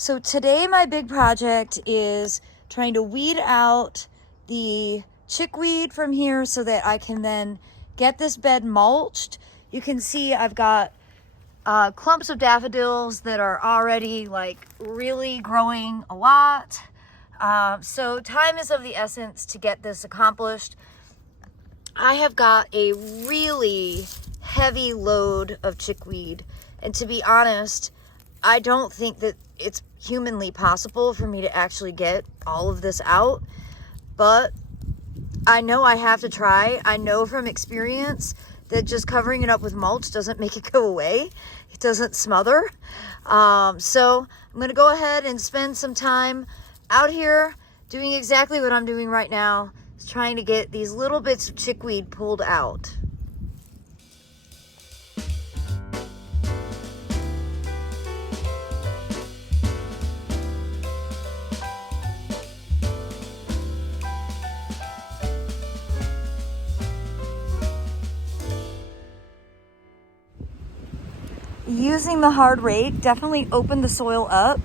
So today my big project is trying to weed out the chickweed from here so that I can then get this bed mulched. You can see I've got clumps of daffodils that are already like really growing a lot. So time is of the essence to get this accomplished. I have got a really heavy load of chickweed, and to be honest, I don't think that it's humanly possible for me to actually get all of this out, but I know I have to try. I know from experience that just covering it up with mulch doesn't make it go away. It doesn't smother. So I'm gonna go ahead and spend some time out here doing exactly what I'm doing right now, is trying to get these little bits of chickweed pulled out. Using the hard rake definitely opened the soil up,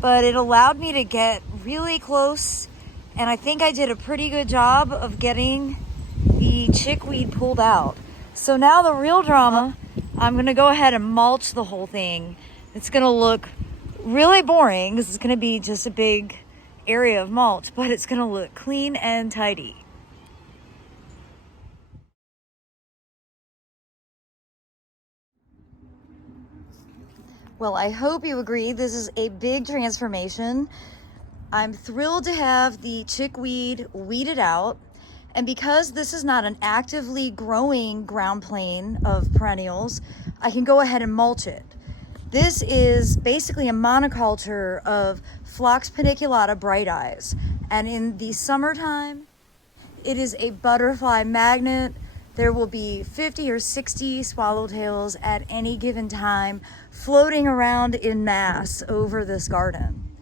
but it allowed me to get really close, and I think I did a pretty good job of getting the chickweed pulled out. So now the real drama, I'm gonna go ahead and mulch the whole thing. It's gonna look really boring because it's gonna be just a big area of mulch, but it's gonna look clean and tidy. Well, I hope you agree this is a big transformation. I'm thrilled to have the chickweed weeded out. And because this is not an actively growing ground plane of perennials, I can go ahead and mulch it. This is basically a monoculture of Phlox paniculata bright eyes. And in the summertime, it is a butterfly magnet. There will be 50 or 60 swallowtails at any given time floating around in mass over this garden.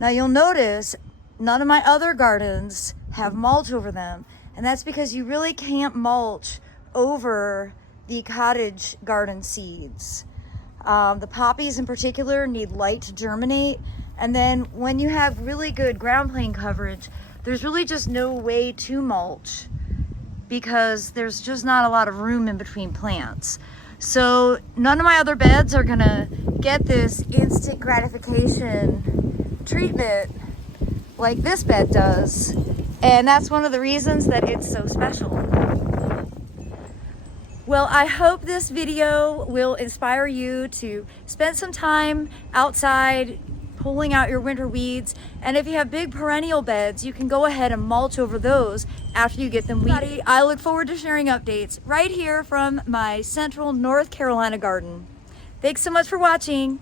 Now you'll notice none of my other gardens have mulch over them, and that's because you really can't mulch over the cottage garden seeds. The poppies in particular need light to germinate, and then when you have really good ground plane coverage, there's really just no way to mulch because there's just not a lot of room in between plants. So none of my other beds are gonna get this instant gratification treatment like this bed does. And that's one of the reasons that it's so special. Well, I hope this video will inspire you to spend some time outside pulling out your winter weeds. And if you have big perennial beds, you can go ahead and mulch over those after you get them weeded. I look forward to sharing updates right here from my central North Carolina garden. Thanks so much for watching.